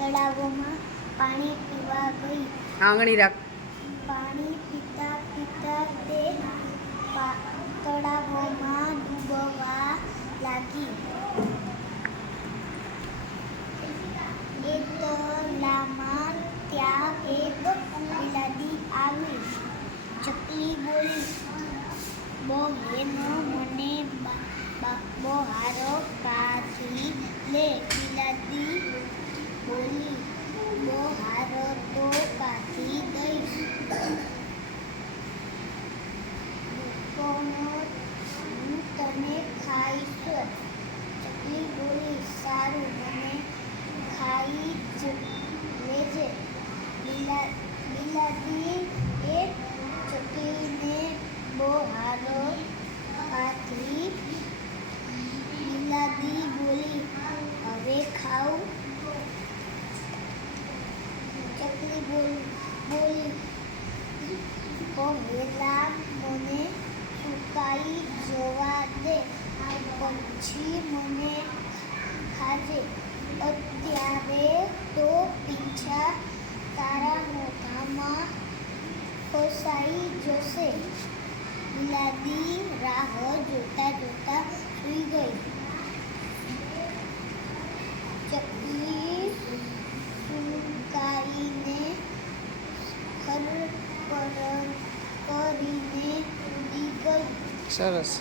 તળાવમાં પાણી પીવા ગઈ. આંગળી રાખ. પાણી પીતા પીતા તે તળાવમાં ડૂબવા લાગી. એ તળાવમાં ત્યાં એક બિલાડી આવી. ચકલી બોલી, બહેનો મને બહાર કાઢી લે. બિલાડી બોલી, બહાર તો કાઢી દઈશ, પણ હું તને ખાઈશ. ચકલી બોલી, સારું, મને ખાઈ જ લેજે. બિલાડી એ ચકલીને બહાર કાઢી. બિલાડી બોલી, હવે ખાઉં? ચકલી બોલી, પહેલા મને સુકાઈ જવા દે, પછી મને ખાજે. અત્યારે તો પીંછા તારા મોઢામાં ફસાઈ જશે. બિલાડી રાહ જોતા જોતા સૂઈ ગઈ. ચકલી સુકાઈને ખર કરીને ઉડી ગઈ. સરસ.